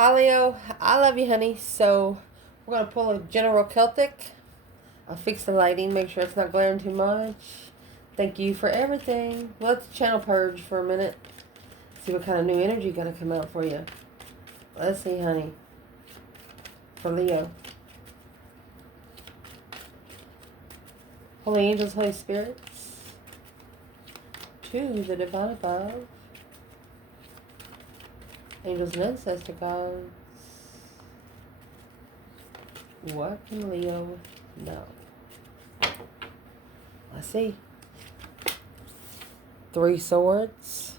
Hi Leo, I love you honey. So we're going to pull a general Celtic. I'll fix the lighting, make sure it's not glaring too much. Thank you for everything. Let's channel purge for a minute. See what kind of new energy going to come out for you. Let's see honey. For Leo. Holy angels, Holy spirits. To the divine above. Angels and ancestor gods. What can Leo know? Let's see. 3 swords.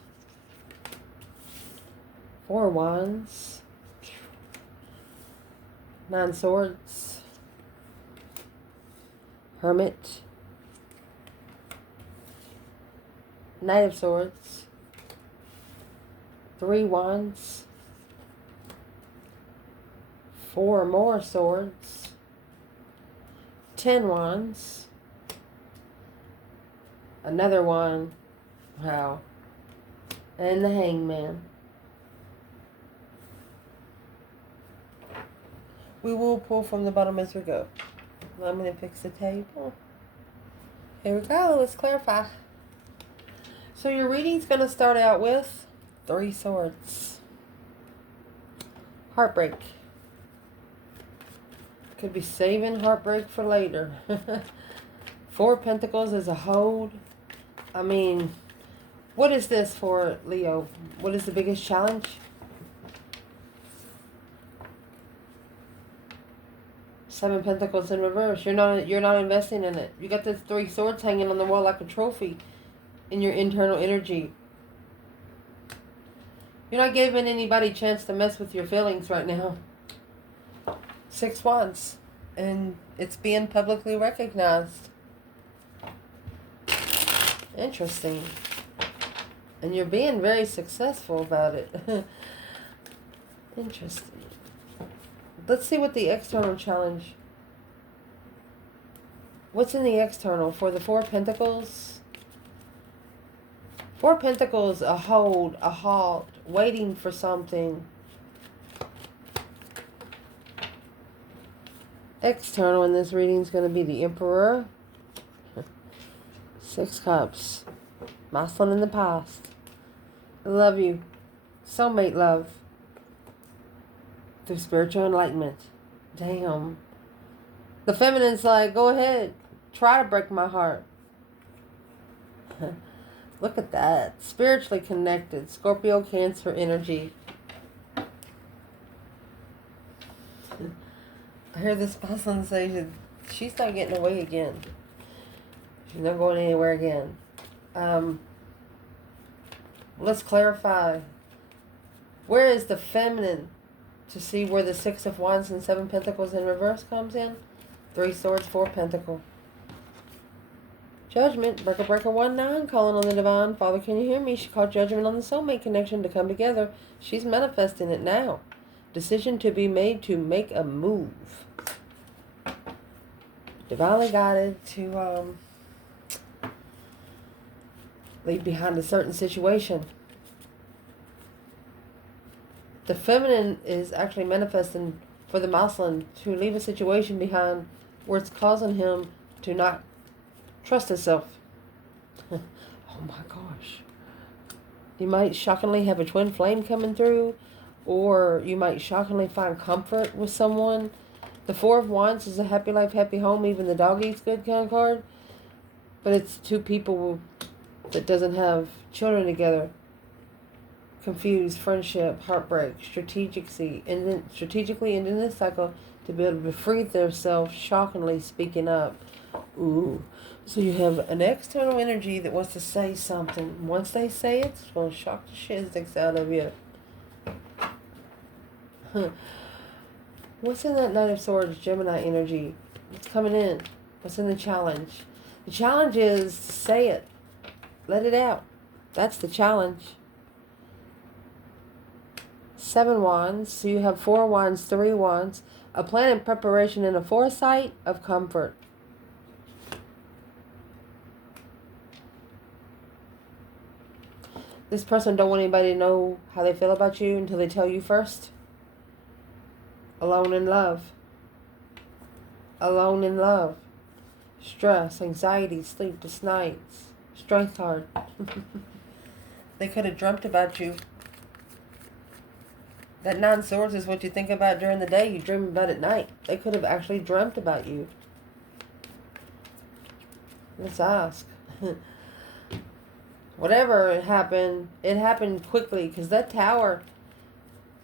4 wands. 9 swords. Hermit. Knight of swords. 3 wands. 4 more swords. 10 wands. Another one. Wow. And the hangman. We will pull from the bottom as we go. I'm going to fix the table. Here we go. Let's clarify. So your reading's going to start out with 3 swords. Heartbreak. Could be saving heartbreak for later. 4 pentacles is a hold. I mean, what is this for Leo? What is the biggest challenge? Seven pentacles in reverse. You're not investing in it. You got the 3 swords hanging on the wall like a trophy in your internal energy. You're not giving anybody a chance to mess with your feelings right now. 6 wands. And it's being publicly recognized. Interesting. And you're being very successful about it. Interesting. Let's see what the external challenge. What's in the external for the 4 pentacles? 4 pentacles, a hold, a halt, waiting for something. External in this reading is going to be the Emperor. 6 cups. Masculine in the past. I love you. Soulmate love. Through spiritual enlightenment. Damn. The feminine's like, go ahead. Try to break my heart. Look at that. Spiritually connected. Scorpio, Cancer energy. I hear this person say that she's not getting away again. She's not going anywhere again. Let's clarify. Where is the feminine? To see where the 6 of wands and 7 pentacles in reverse comes in. 3 swords, 4 pentacle. Judgment. Breaker, breaker, 1-9. Calling on the divine. Father, can you hear me? She called judgment on the soulmate connection to come together. She's manifesting it now. Decision to be made to make a move. Divinely guided to leave behind a certain situation. The feminine is actually manifesting for the masculine to leave a situation behind where it's causing him to not trust himself. Oh my gosh. You might shockingly have a twin flame coming through, or you might shockingly find comfort with someone. The 4 of wands is a happy life, happy home, even the dog eats good kind of card. But it's 2 people that doesn't have children together. Confused, friendship, heartbreak, strategically ending this cycle to be able to free themselves, shockingly speaking up. Ooh. So you have an external energy that wants to say something. Once they say it, it's going to shock the shiznix out of you. What's in that Knight of Swords, Gemini energy? What's coming in? What's in the challenge? The challenge is to say it. Let it out. That's the challenge. 7 wands. So you have 4 wands, 3 wands. A plan in preparation and a foresight of comfort. This person don't want anybody to know how they feel about you until they tell you first. Alone in love. Alone in love. Stress, anxiety, sleepless nights. Strength card. They could have dreamt about you. That 9 of Swords is what you think about during the day. You dream about at night. They could have actually dreamt about you. Let's ask. Whatever it happened quickly. Because that Tower,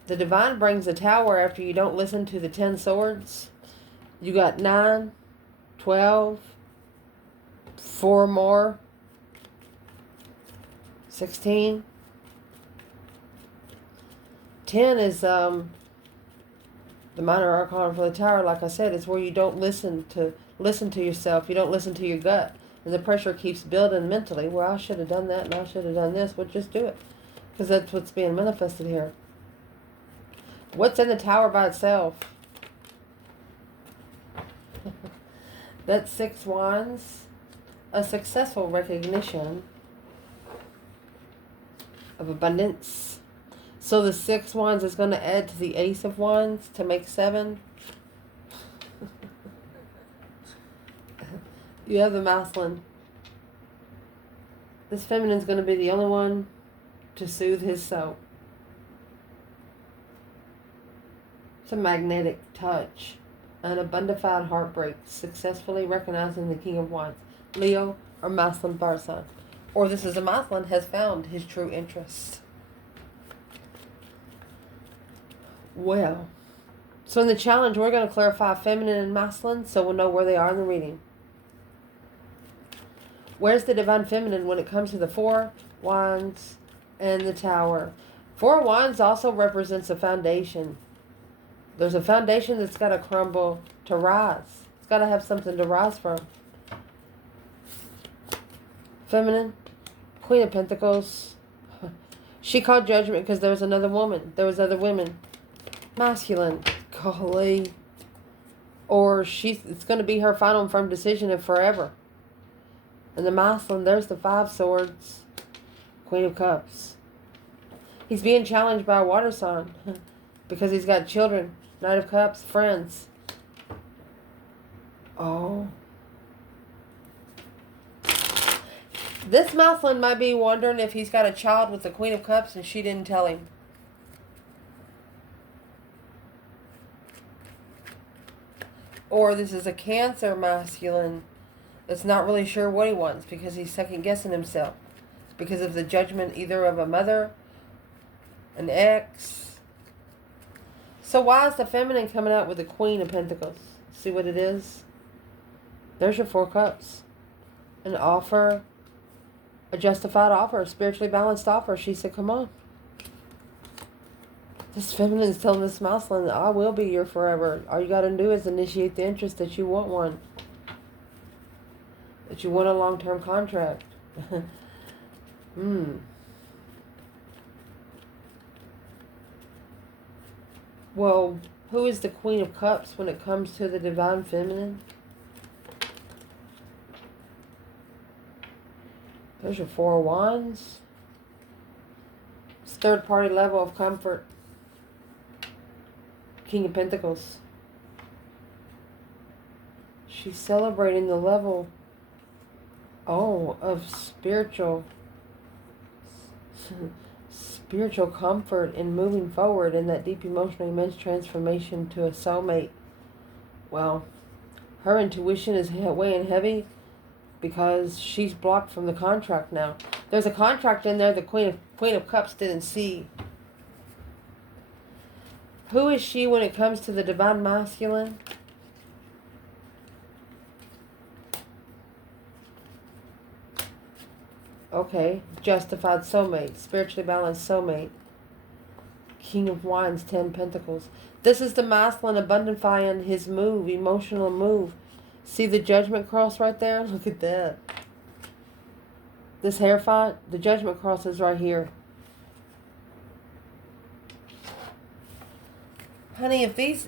the Divine brings a Tower after you don't listen to the 10 Swords. You got 9, 12, 4 more, 16. 10 is the minor arcana for the Tower. Like I said, it's where you don't listen to yourself. You don't listen to your gut. And the pressure keeps building mentally. Well, I should have done that and I should have done this. Well, just do it. Because that's what's being manifested here. What's in the Tower by itself? That's 6 Wands. A successful recognition of abundance. So the 6 Wands is going to add to the Ace of Wands to make 7. You have the masculine. This feminine is going to be the only one to soothe his soul. It's a magnetic touch. An abundified heartbreak. Successfully recognizing the King of Wands. Leo or masculine fire sign. Or this is a masculine has found his true interest. Well, so in the challenge, we're going to clarify feminine and masculine so we'll know where they are in the reading. Where's the Divine Feminine when it comes to the 4 Wands and the Tower? 4 Wands also represents a foundation. There's a foundation that's got to crumble to rise. It's got to have something to rise from. Feminine, Queen of Pentacles. She called judgment because there was another woman. There was other women. Masculine, golly. Or it's going to be her final and firm decision of forever. And the masculine, there's the 5 Swords. Queen of Cups. He's being challenged by a water sign because he's got children. Knight of Cups, friends. Oh. This masculine might be wondering if he's got a child with the Queen of Cups and she didn't tell him. Or this is a Cancer masculine that's not really sure what he wants because he's second guessing himself because of the judgment either of a mother, an ex. So why is the feminine coming out with the Queen of Pentacles? See what it is? There's your 4 Cups. An offer, a justified offer, a spiritually balanced offer. She said, come on. This feminine is telling this masculine, I will be your forever. All you got to do is initiate the interest that you want one. That you want a long-term contract. Well, who is the Queen of Cups when it comes to the Divine Feminine? There's your 4 Wands. It's third-party level of comfort. King of Pentacles. She's celebrating the level, of spiritual comfort in moving forward in that deep emotional immense transformation to a soulmate. Well, her intuition is weighing heavy because she's blocked from the contract now. There's a contract in there the Queen of Cups didn't see. Who is she when it comes to the Divine Masculine? Okay, justified soulmate, spiritually balanced soulmate. King of Wands, 10 Pentacles. This is the masculine abundifying his move, emotional move. See the Judgment Cross right there? Look at that. This hair font, the Judgment Cross is right here. Honey, if this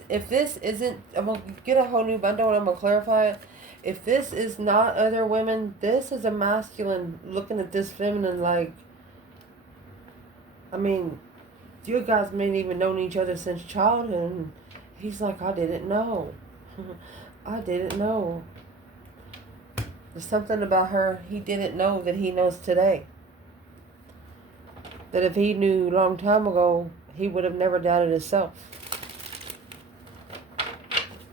isn't, I'm going to get a whole new bundle and I'm going to clarify it. If this is not other women, this is a masculine looking at this feminine like, I mean, you guys may have even known each other since childhood. And He's like, I didn't know. I didn't know. There's something about her he didn't know that he knows today. That if he knew a long time ago, he would have never doubted himself.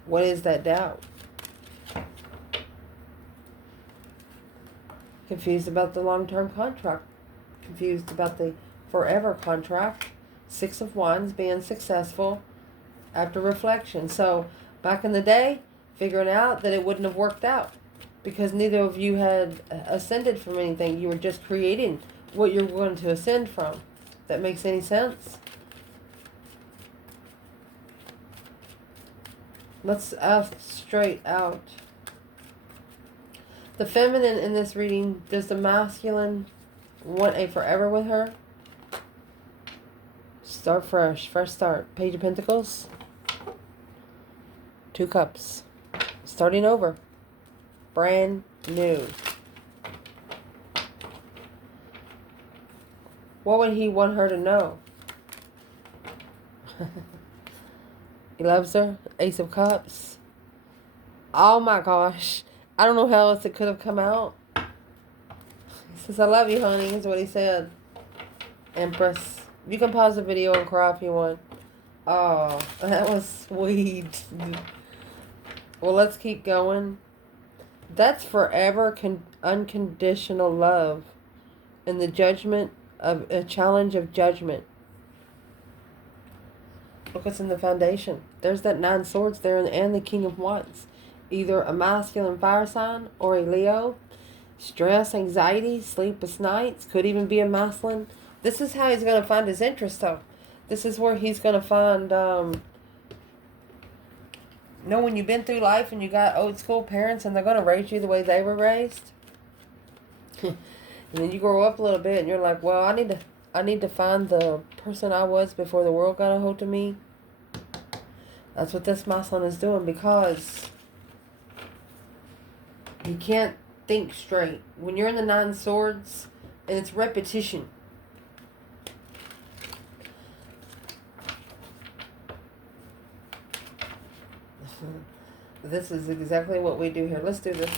What is that doubt? Confused about the long-term contract. Confused about the forever contract. 6 of Wands, being successful after reflection. So, back in the day, figuring out that it wouldn't have worked out. Because neither of you had ascended from anything. You were just creating what you're going to ascend from. That makes any sense? Let's ask straight out. The feminine in this reading, does the masculine want a forever with her? Start fresh. Fresh start. Page of Pentacles. 2 Cups. Starting over. Brand new. What would he want her to know? He loves her. Ace of Cups. Oh my gosh. I don't know how else it could have come out. He says, I love you, honey, is what he said. Empress. You can pause the video and cry if you want. Oh, that was sweet. Well, let's keep going. That's forever unconditional love. And the judgment of a challenge of judgment. Look what's in the foundation. There's that 9 swords there and the King of Wands. Either a masculine fire sign or a Leo. Stress, anxiety, sleepless nights. Could even be a masculine. This is how he's going to find his interest, though. This is where he's going to find... when you've been through life and you got old school parents and they're going to raise you the way they were raised. And then you grow up a little bit and you're like, well, I need to find the person I was before the world got a hold of me. That's what this masculine is doing, because you can't think straight. When you're in the 9 swords, and it's repetition. This is exactly what we do here. Let's do this.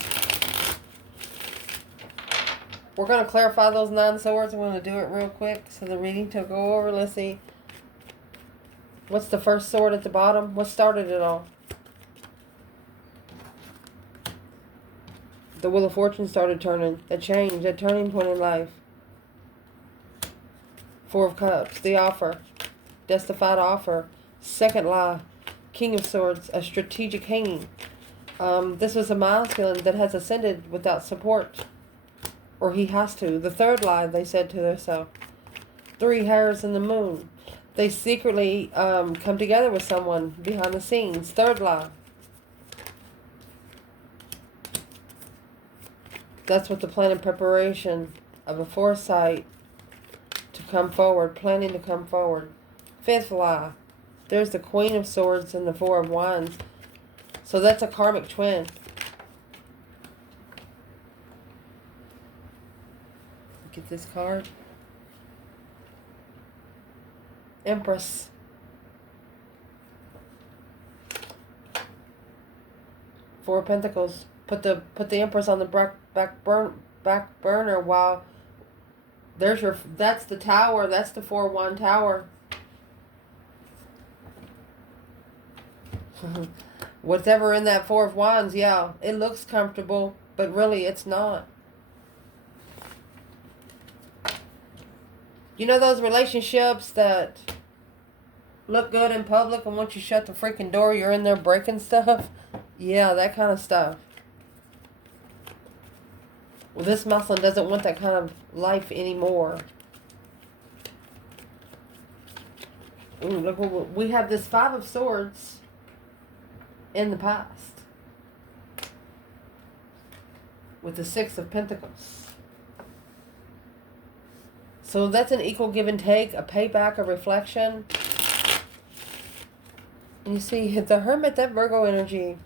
We're going to clarify those 9 swords. I'm going to do it real quick so the reading to go over. Let's see. What's the first sword at the bottom? What started it all? The Wheel of Fortune started turning. A change, a turning point in life. 4 of Cups, the offer. Justified offer. Second lie. King of Swords, a strategic hanging. This was a masculine that has ascended without support. Or he has to. The third lie, they said to themselves. 3 hairs in the moon. They secretly come together with someone behind the scenes. Third lie. That's what the plan and preparation of a foresight to come forward. Planning to come forward. 5th lie. There's the Queen of Swords and the 4 of Wands. So that's a karmic twin. Get this card. Empress. Four of Pentacles. Put the Empress on the back burner while there's your, that's the Tower. That's the 4-1 Tower. Whatever in that 4 of Wands, yeah, it looks comfortable, but really it's not. You know those relationships that look good in public, and once you shut the freaking door, you're in there breaking stuff? Yeah, that kind of stuff. Well, this masculine doesn't want that kind of life anymore. Ooh, look, we have this 5 of Swords in the past with the 6 of Pentacles. So that's an equal give and take, a payback, a reflection. And you see, the Hermit, that Virgo energy,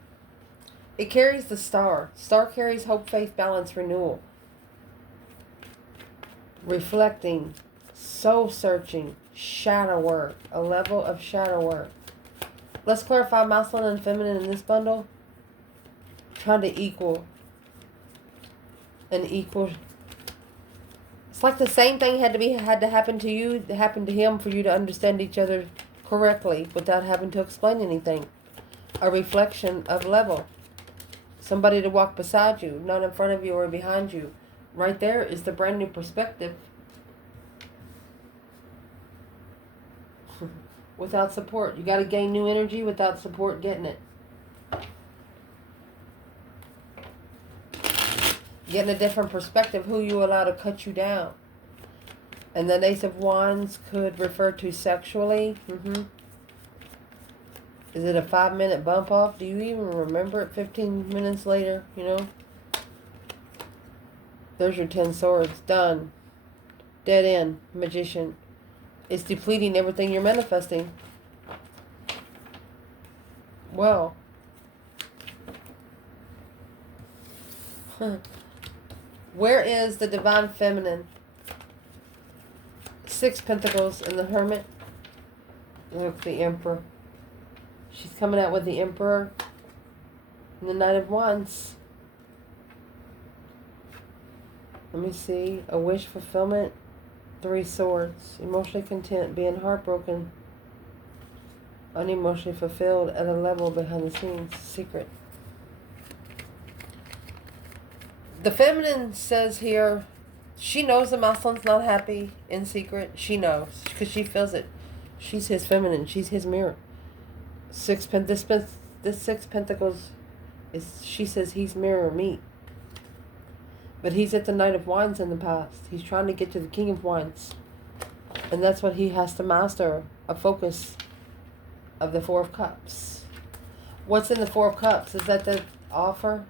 it carries the Star. Star carries hope, faith, balance, renewal. Reflecting, soul searching, shadow work, a level of shadow work. Let's clarify masculine and feminine in this bundle. Trying to equal. It's like the same thing had to happen to you, that happened to him for you to understand each other correctly without having to explain anything. A reflection of level. Somebody to walk beside you, not in front of you or behind you. Right there is the brand new perspective. Without support. You got to gain new energy without support getting it. Getting a different perspective, who you allow to cut you down. And the Ace of Wands could refer to sexually. Is it a 5-minute bump off? Do you even remember it 15 minutes later? You know? There's your 10 swords. Done. Dead end. Magician. It's depleting everything you're manifesting. Well. Where is the divine feminine? 6 Pentacles and the Hermit. Look, the Emperor. She's coming out with the Emperor and the Knight of Wands. Let me see. A wish fulfillment. 3 Swords. Emotionally content. Being heartbroken. Unemotionally fulfilled at a level behind the scenes. Secret. The feminine says here, she knows the masculine's not happy in secret. She knows because she feels it. She's his feminine. She's his mirror. This 6 Pentacles is, she says, he's mirror me. But he's at the Knight of Wands in the past. He's trying to get to the King of Wands. And that's what he has to master. A focus of the 4 of Cups. What's in the 4 of Cups? Is that the offer?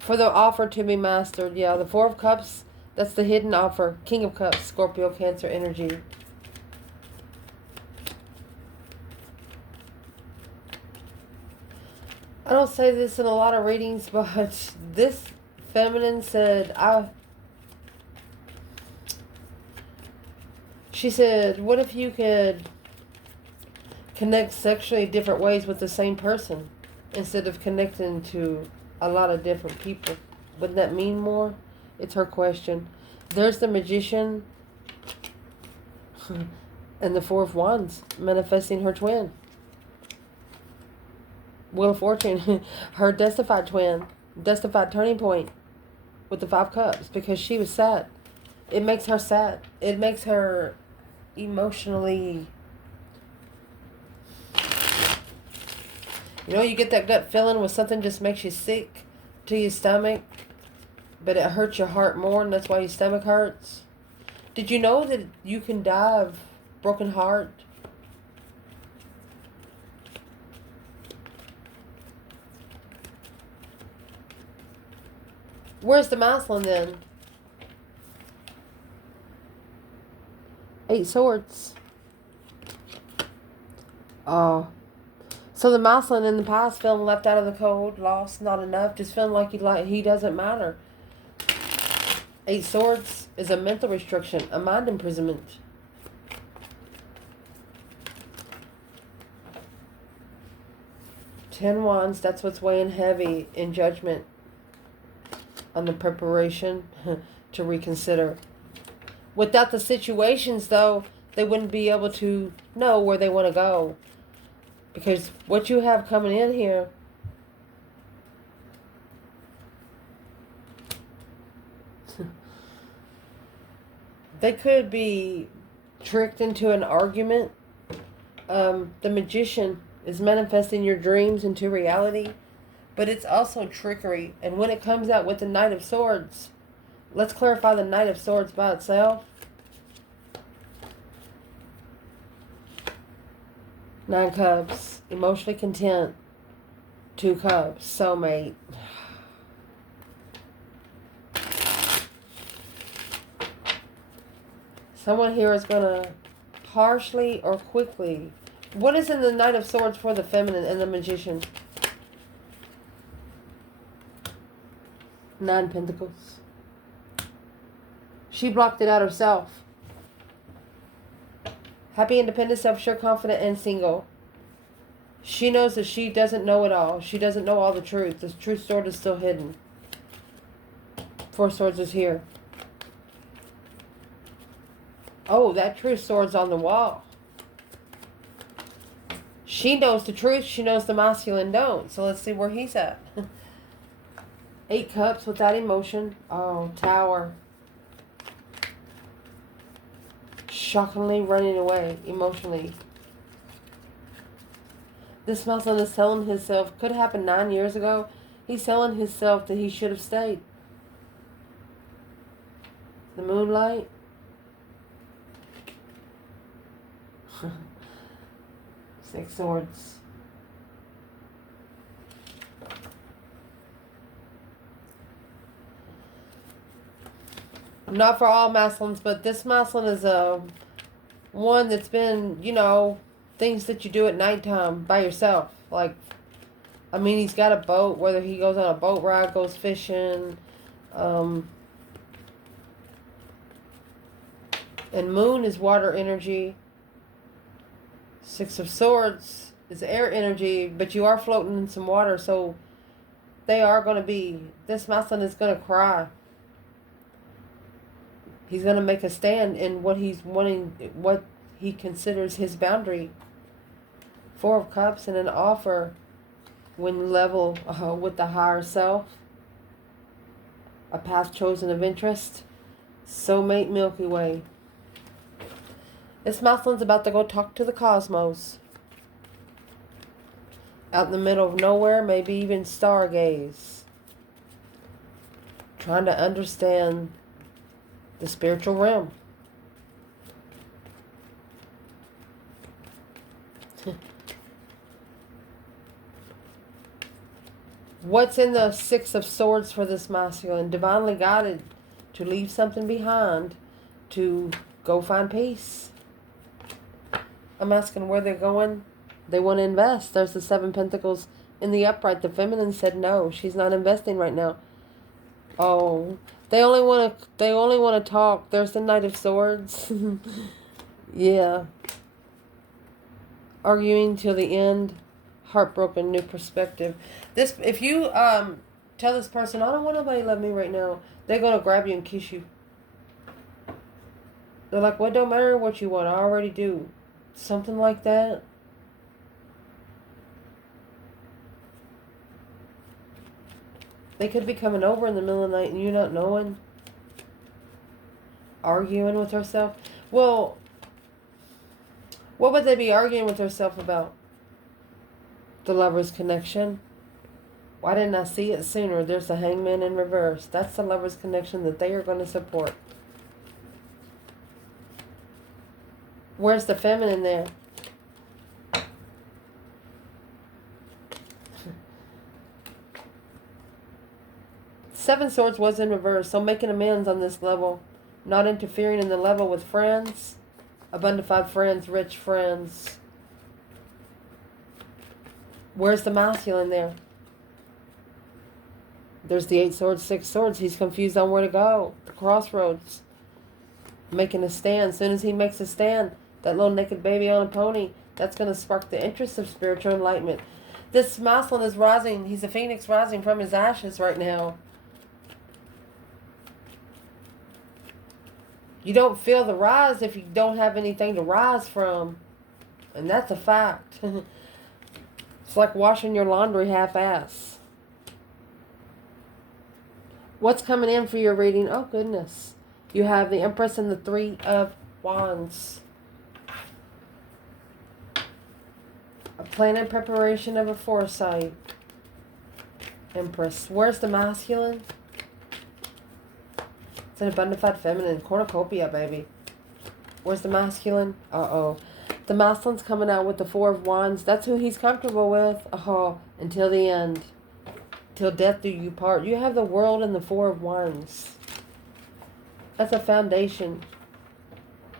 For the offer to be mastered. Yeah, the 4 of Cups, that's the hidden offer. King of Cups, Scorpio, Cancer energy. I don't say this in a lot of readings, but this feminine said, she said, what if you could connect sexually different ways with the same person instead of connecting to a lot of different people? Wouldn't that mean more? It's her question. There's the Magician and the 4 of Wands manifesting her twin. Wheel of Fortune, her justified twin, justified turning point with the 5 Cups because she was sad. It makes her sad. It makes her emotionally, you know, you get that gut feeling when something just makes you sick to your stomach, but it hurts your heart more, and that's why your stomach hurts. Did you know that you can die of broken heart? Where's the masculine then? 8 Swords. Oh. So the masculine in the past feeling left out of the cold, lost, not enough, just feeling like he doesn't matter. 8 Swords is a mental restriction, a mind imprisonment. Ten Wands, that's what's weighing heavy in judgment on the preparation to reconsider. Without the situations, though, they wouldn't be able to know where they want to go. Because what you have coming in here, they could be tricked into an argument. The Magician is manifesting your dreams into reality. But it's also trickery. And when it comes out with the Knight of Swords, let's clarify the Knight of Swords by itself. 9 Cups. Emotionally content. 2 Cups. Soulmate. Someone here is going to harshly or quickly. What is in the Knight of Swords for the feminine and the Magician? 9 Pentacles. She blocked it out herself. Happy, independent, self-sure, confident, and single. She knows that she doesn't know it all. She doesn't know all the truth. The true sword is still hidden. Four Swords is here. Oh, that true sword's on the wall. She knows the truth. She knows the masculine don't. So let's see where he's at. 8 Cups without emotion. Oh, Tower. Shockingly running away emotionally. This masculine is telling himself, could happen 9 years ago. He's telling himself that he should have stayed. The Moonlight. 6 Swords. Not for all masculines, but this masculine is one that's been, you know, things that you do at nighttime by yourself. Like, I mean, he's got a boat, whether he goes on a boat ride, goes fishing. And Moon is water energy. 6 of Swords is air energy, but you are floating in some water, so they are going to be, this masculine is going to cry. He's going to make a stand in what he's wanting, what he considers his boundary. 4 of Cups and an offer when level with the higher self. A path chosen of interest. Soulmate Milky Way. This masculine's about to go talk to the cosmos. Out in the middle of nowhere, maybe even stargaze. Trying to understand the spiritual realm. What's in the 6 of Swords for this masculine? Divinely guided to leave something behind, to go find peace. I'm asking where they're going. They want to invest. There's the 7 Pentacles in the upright. The feminine said no. She's not investing right now. Oh, they only want to talk. There's the Knight of Swords. Yeah. Arguing till the end. Heartbroken, new perspective. This, if you tell this person, I don't want nobody to love me right now, they're gonna grab you and kiss you. They're like, well, it don't matter what you want, I already do. Something like that. They could be coming over in the middle of the night and you not knowing. Arguing with herself. Well, what would they be arguing with herself about? The Lover's connection. Why didn't I see it sooner? There's the Hangman in reverse. That's the Lover's connection that they are going to support. Where's the feminine there? Seven Swords was in reverse, so making amends on this level. Not interfering in the level with friends. Abundified friends, rich friends. Where's the masculine there? There's the 8 Swords, 6 Swords. He's confused on where to go. Crossroads. Making a stand. As soon as he makes a stand, that little naked baby on a pony, that's going to spark the interest of spiritual enlightenment. This masculine is rising. He's a phoenix rising from his ashes right now. You don't feel the rise if you don't have anything to rise from. And that's a fact. It's like washing your laundry half-ass. What's coming in for your reading? Oh, goodness. You have the Empress and the 3 of Wands. A plan and preparation of a foresight. Empress. Where's the masculine? It's an abundified feminine. Cornucopia, baby. Where's the masculine? Uh-oh. The masculine's coming out with the 4 of Wands. That's who he's comfortable with. Oh, until the end. Till death do you part. You have the World and the 4 of Wands. That's a foundation.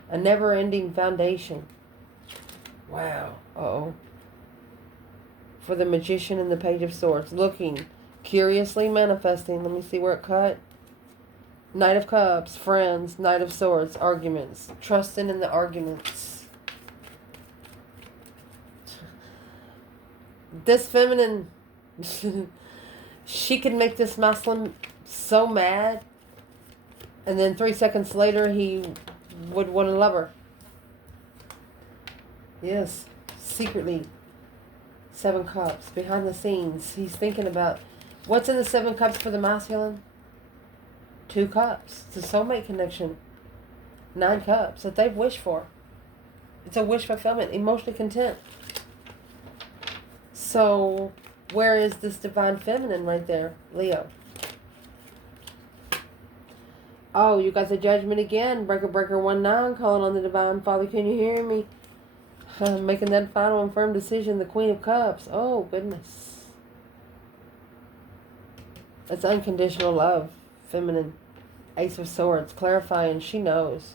A never-ending foundation. Wow. Uh-oh. For the Magician and the Page of Swords. Looking. Curiously manifesting. Let me see where it cut. Knight of Cups. Friends. Knight of Swords. Arguments. Trusting in the arguments. This feminine, she can make this masculine so mad, and then 3 seconds later he would want to love her. Yes, secretly. 7 cups, behind the scenes. He's thinking about what's in the 7 cups for the masculine. 2 cups. It's a soulmate connection. 9 cups that they've wished for. It's a wish fulfillment. Emotionally content. So, where is this divine feminine right there, Leo? Oh, you got the judgment again. Breaker, breaker, 1-9, calling on the divine Father. Can you hear me? Making that final and firm decision, the Queen of Cups. Oh, goodness. That's unconditional love. Feminine. Ace of Swords. Clarifying. She knows.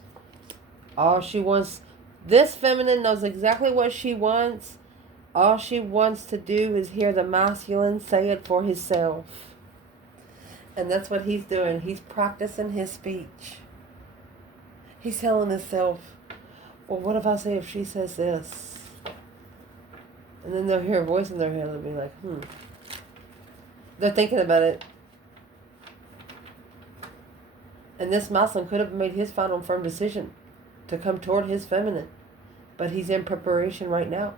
All she wants. This feminine knows exactly what she wants. All she wants to do is hear the masculine say it for himself. And that's what he's doing. He's practicing his speech. He's telling himself, well, what if I say if she says this? And then they'll hear a voice in their head and be like, They're thinking about it. And this masculine could have made his final firm decision to come toward his feminine. But he's in preparation right now.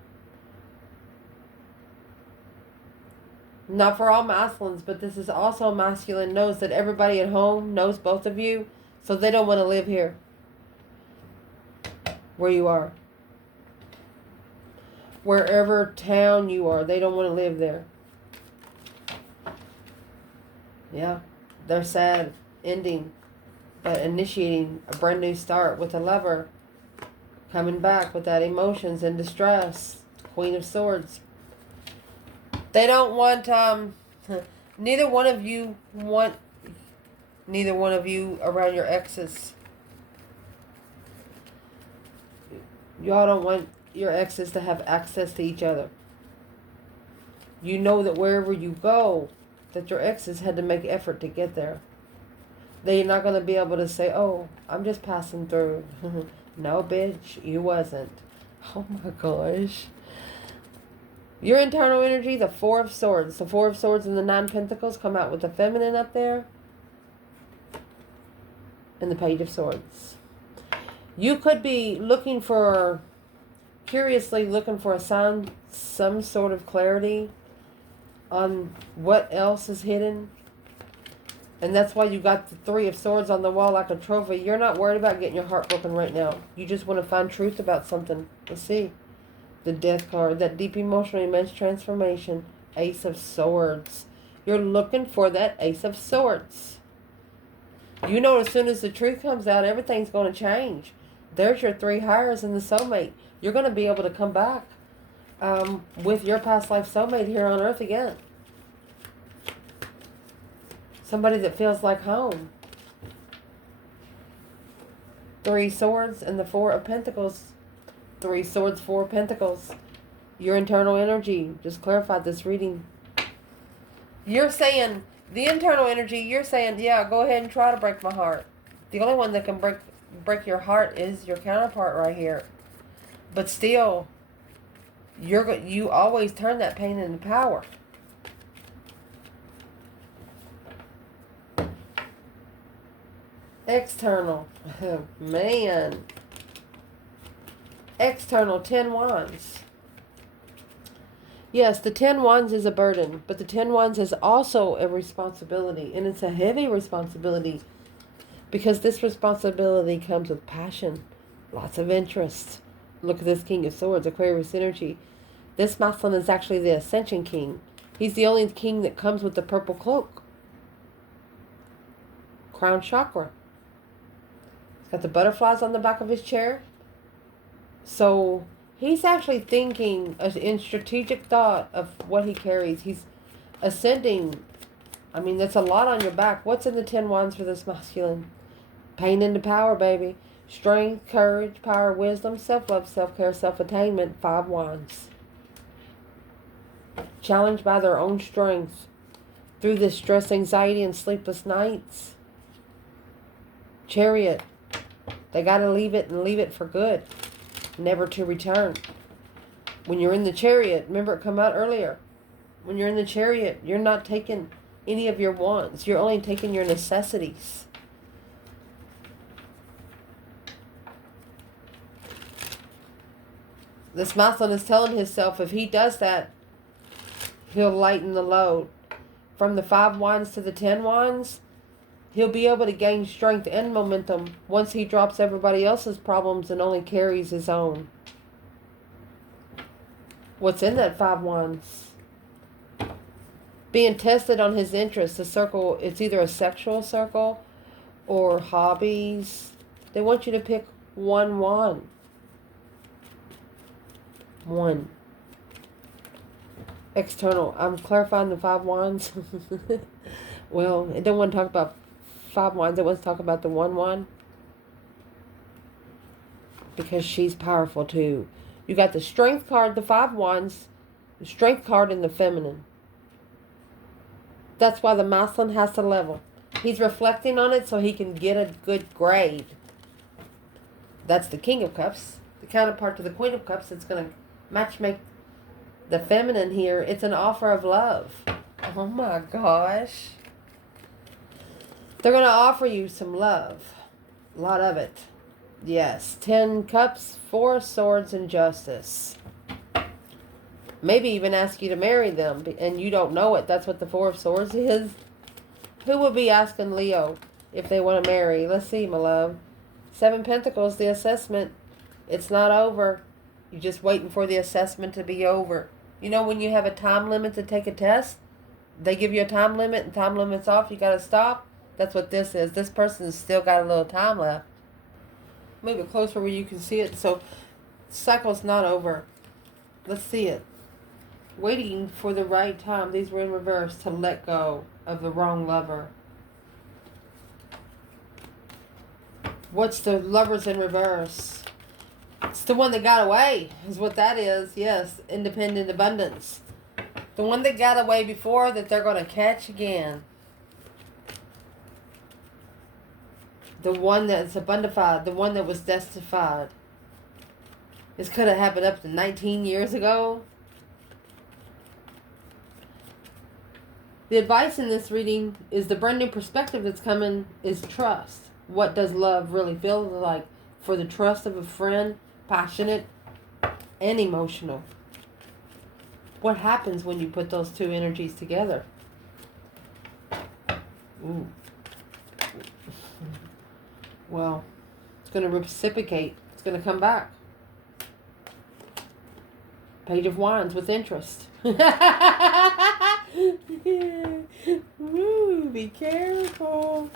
Not for all masculines, but this is also a masculine knows that everybody at home knows both of you, so they don't want to live here. Where you are. Wherever town you are, they don't want to live there. Yeah, they're sad, ending, but initiating a brand new start with a lover. Coming back with that emotions and distress. Queen of Swords. They don't want, neither one of you around your exes. Y'all don't want your exes to have access to each other. You know that wherever you go, that your exes had to make effort to get there. They're not going to be able to say, oh, I'm just passing through. No, bitch, you wasn't. Oh my gosh. Your internal energy, the 4 of Swords. The 4 of Swords and the 9 Pentacles come out with the feminine up there. And the Page of Swords. You could be curiously looking for a sign, some sort of clarity on what else is hidden. And that's why you got the 3 of Swords on the wall like a trophy. You're not worried about getting your heart broken right now. You just want to find truth about something. Let's see. The Death card, that deep emotional immense transformation. Ace of Swords. You're looking for that Ace of Swords. You know as soon as the truth comes out, everything's going to change. There's your 3 hires in the soulmate. You're going to be able to come back with your past life soulmate here on earth again. Somebody that feels like home. 3 swords and the 4 of Pentacles. 3 swords, 4 pentacles. Your internal energy. Just clarify this reading. You're saying, the internal energy, you're saying, yeah, go ahead and try to break my heart. The only one that can break your heart is your counterpart right here. But still, you always turn that pain into power. External. Man. External, 10 wands. Yes, the 10 wands is a burden, but the 10 wands is also a responsibility, and it's a heavy responsibility because this responsibility comes with passion, lots of interest. Look at this King of Swords, Aquarius energy. This masculine is actually the Ascension King. He's the only king that comes with the purple cloak. Crown chakra. He's got the butterflies on the back of his chair. So he's actually thinking in strategic thought of what he carries. He's ascending. I mean, that's a lot on your back. What's in the 10 wands for this masculine? Pain into power, baby. Strength, courage, power, wisdom, self-love, self-care, self-attainment. 5 wands. Challenged by their own strength. Through this stress, anxiety, and sleepless nights. Chariot. They got to leave it and leave it for good. Never to return. When you're in the chariot, remember it come out earlier. When you're in the Chariot, you're not taking any of your wants. You're only taking your necessities. This masculine is telling himself if he does that, he'll lighten the load. From the 5 wands to the 10 wands, he'll be able to gain strength and momentum once he drops everybody else's problems and only carries his own. What's in that 5 wands? Being tested on his interests. The circle, it's either a sexual circle or hobbies. They want you to pick one wand. One. External. I'm clarifying the 5 wands. Well, it don't want to talk about 5 wands. It wants to talk about the 1 wand. Because she's powerful too. You got the strength card, the 5 wands, the strength card, and the feminine. That's why the masculine has to level. He's reflecting on it so he can get a good grade. That's the King of Cups. The counterpart to the Queen of Cups. It's going to matchmake the feminine here. It's an offer of love. Oh my gosh. They're going to offer you some love. A lot of it. Yes. 10 cups, 4 swords, and justice. Maybe even ask you to marry them, and you don't know it. That's what the 4 of swords is. Who would be asking Leo if they want to marry? Let's see, my love. 7 pentacles, the assessment. It's not over. You're just waiting for the assessment to be over. You know when you have a time limit to take a test? They give you a time limit, and time limit's off. You got to stop. That's what this is. This person's still got a little time left. Move it closer where you can see it. So, cycle's not over. Let's see it. Waiting for the right time. These were in reverse. To let go of the wrong lover. What's the lovers in reverse? It's the one that got away. Is what that is. Yes. Independent abundance. The one that got away before that they're going to catch again. The one that's abundified. The one that was destified. This could have happened up to 19 years ago. The advice in this reading is the brand new perspective that's coming is trust. What does love really feel like? For the trust of a friend, passionate and emotional. What happens when you put those 2 energies together? Ooh. Well, it's going to reciprocate. It's going to come back. Page of Wands with interest. Ooh, be careful.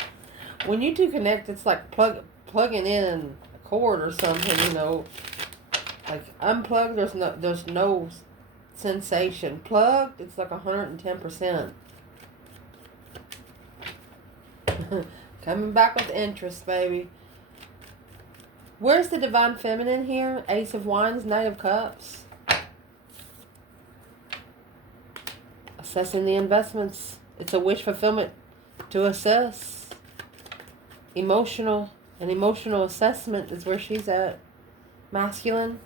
When you 2 connect, it's like plugging in a cord or something, you know. Like unplugged, there's no sensation. Plugged, it's like 110%. Coming back with interest, baby. Where's the divine feminine here? Ace of Wands, Knight of Cups. Assessing the investments. It's a wish fulfillment to assess. An emotional assessment is where she's at. Masculine.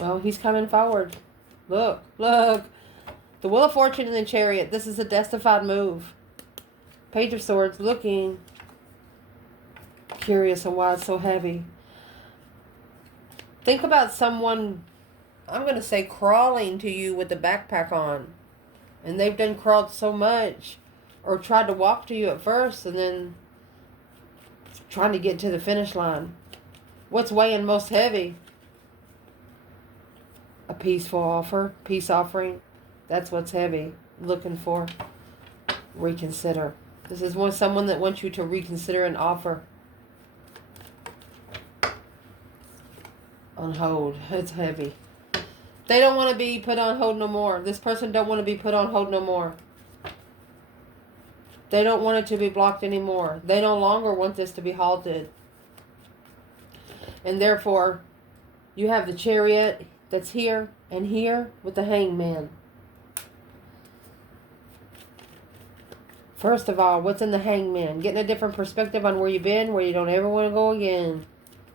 Well, he's coming forward. Look. The Wheel of Fortune and the Chariot. This is a destified move. Page of Swords, looking. Curious on why it's so heavy. Think about someone, I'm going to say, crawling to you with a backpack on. And they've done crawled so much. Or tried to walk to you at first and then trying to get to the finish line. What's weighing most heavy? A peaceful offer. Peace offering. That's what's heavy. Looking for. Reconsider. This is someone that wants you to reconsider an offer. On hold. It's heavy. They don't want to be put on hold no more. This person don't want to be put on hold no more. They don't want it to be blocked anymore. They no longer want this to be halted. And therefore, you have the Chariot that's here and here with the Hangman. First of all, what's in the Hangman? Getting a different perspective on where you've been, where you don't ever want to go again.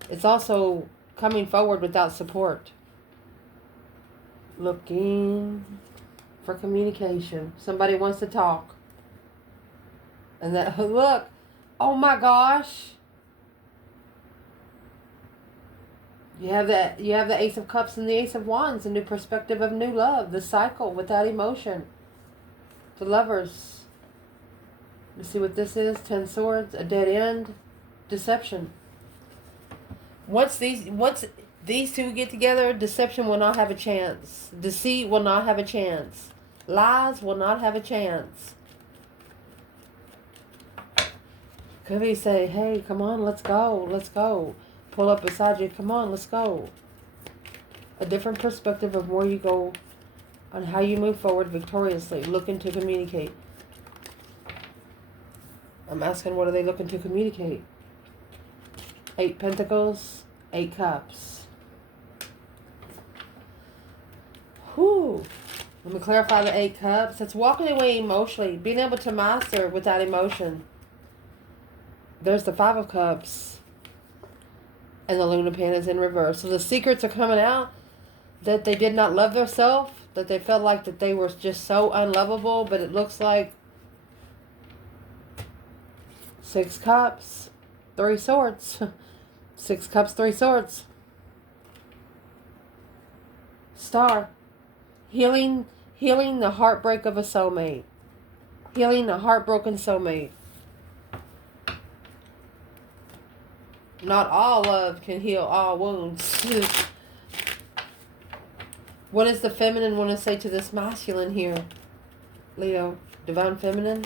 It's also coming forward without support. Looking. for communication. Somebody wants to talk. And that, look, oh my gosh. You have the Ace of Cups and the Ace of Wands, a new perspective of new love, the cycle without emotion. The Lovers. Let's see what this is. 10 Swords, a dead end, deception. Once these two get together, deception will not have a chance. Deceit will not have a chance. Lies will not have a chance. Could he say, hey, come on, let's go, let's go. Pull up beside you, come on, let's go. A different perspective of where you go on how you move forward victoriously, looking to communicate. I'm asking, what are they looking to communicate? 8 Pentacles, 8 Cups. Whew. Let me clarify the 8 Cups. It's walking away emotionally, being able to master without emotion. There's the 5 of Cups. And the Luna Pan is in reverse. So the secrets are coming out that they did not love themselves, that they felt like that they were just so unlovable, but it looks like 6 Cups, 3 Swords. 6 Cups, 3 Swords. Star. Healing the heartbreak of a soulmate. Healing a heartbroken soulmate. Not all love can heal all wounds. What does the feminine want to say to this masculine here? Leo, divine feminine.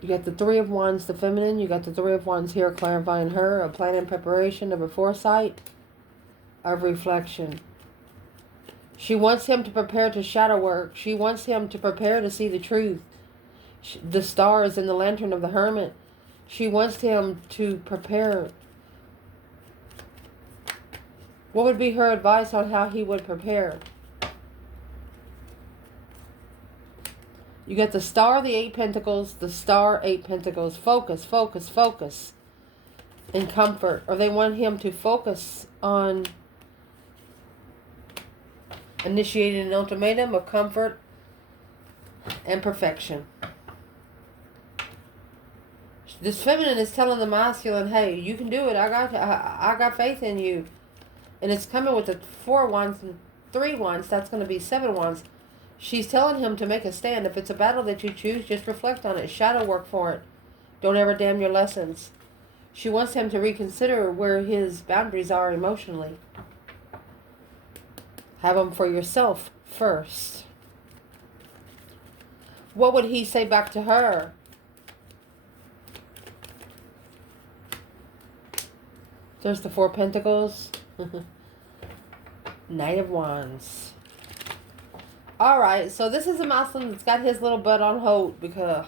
You got the 3 of Wands, the feminine. You got the 3 of Wands here, clarifying her. A plan and preparation of a foresight of reflection. She wants him to prepare to shadow work. She wants him to prepare to see the truth. The stars in the lantern of the hermit. She wants him to prepare. What would be her advice on how he would prepare? You got the Star, the 8 Pentacles, the Star, 8 Pentacles. Focus, focus, focus. And comfort. Or they want him to focus on initiating an ultimatum of comfort and perfection. This feminine is telling the masculine, hey, you can do it. I got faith in you. And it's coming with the 4 Wands and 3 Wands. That's going to be 7 Wands. She's telling him to make a stand. If it's a battle that you choose, just reflect on it. Shadow work for it. Don't ever damn your lessons. She wants him to reconsider where his boundaries are emotionally. Have them for yourself first. What would he say back to her? There's the 4 Pentacles. Knight of Wands. Alright, so this is a masculine that's got his little butt on hold because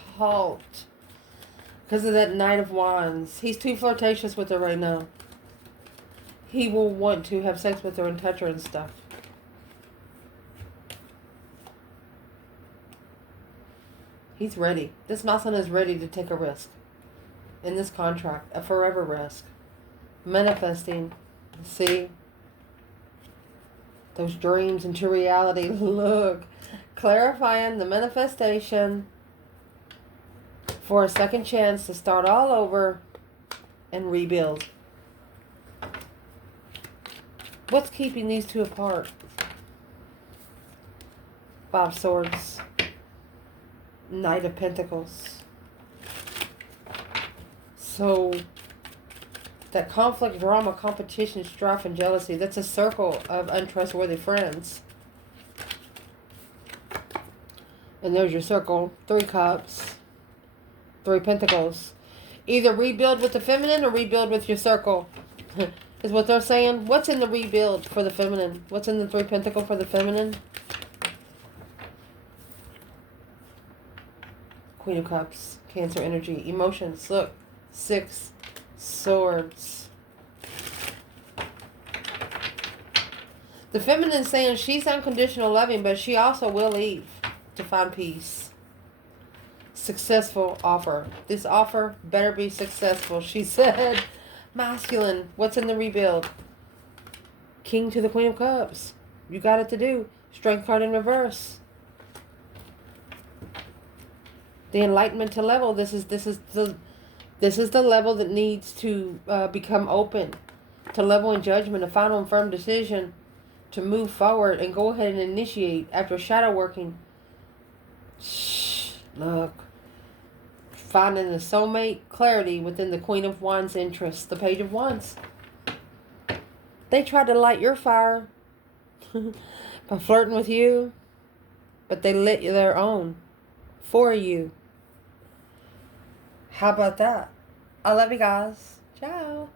of that Knight of Wands. He's too flirtatious with her right now. He will want to have sex with her and touch her and stuff. He's ready. This masculine is ready to take a risk in this contract, a forever risk. Manifesting, see, those dreams into reality. Look, clarifying the manifestation for a second chance to start all over and rebuild. What's keeping these two apart? 5 Swords, Knight of Pentacles. So that conflict, drama, competition, strife, and jealousy, that's a circle of untrustworthy friends. And there's your circle. 3 Cups, 3 Pentacles. Either rebuild with the feminine or rebuild with your circle. Is what they're saying. What's in the rebuild for the feminine? What's in the 3 Pentacles for the feminine? Queen of Cups, Cancer energy, emotions. Look, 6 Swords. The feminine saying she's unconditional loving, but she also will leave to find peace. Successful offer. This offer better be successful, she said. Masculine, what's in the rebuild? King to the Queen of Cups. You got it to do. Strength card in reverse. The enlightenment to level. This is the level that needs to become open, to level in judgment, a final and firm decision to move forward and go ahead and initiate after shadow working. Shh, look. Finding the soulmate clarity within the Queen of Wands' interest, the Page of Wands. They tried to light your fire by flirting with you, but they lit their own for you. How about that? I love you guys. Ciao.